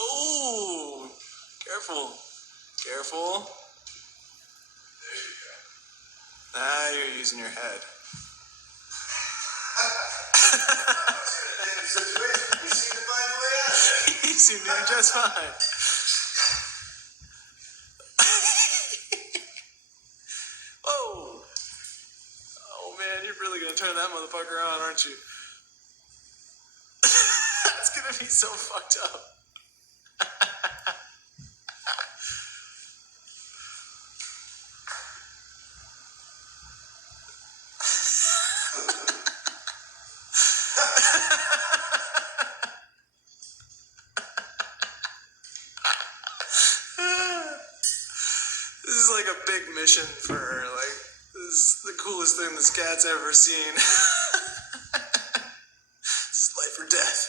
Oh, careful. Careful. There you go. Now you're using your head. Situation. You seem to find a way out of it. You seem to do just fine. Whoa. Oh man, you're really gonna turn that motherfucker on, aren't you? That's gonna be so fucked up. This is like a big mission for her. Like, this is the coolest thing this cat's ever seen. This is life or death.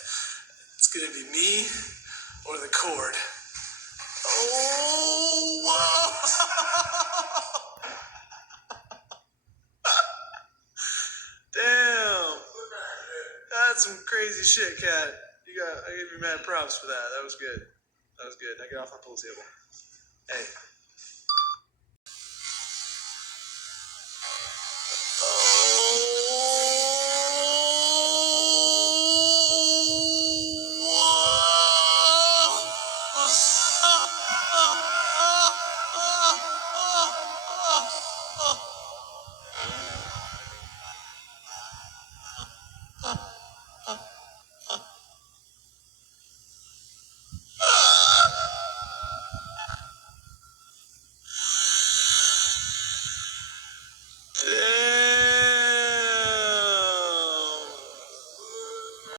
It's gonna be me or the cord. Oh, whoa! Damn. That's some crazy shit, cat. I give you mad props for that. That was good. Now get off my pool table. Hey.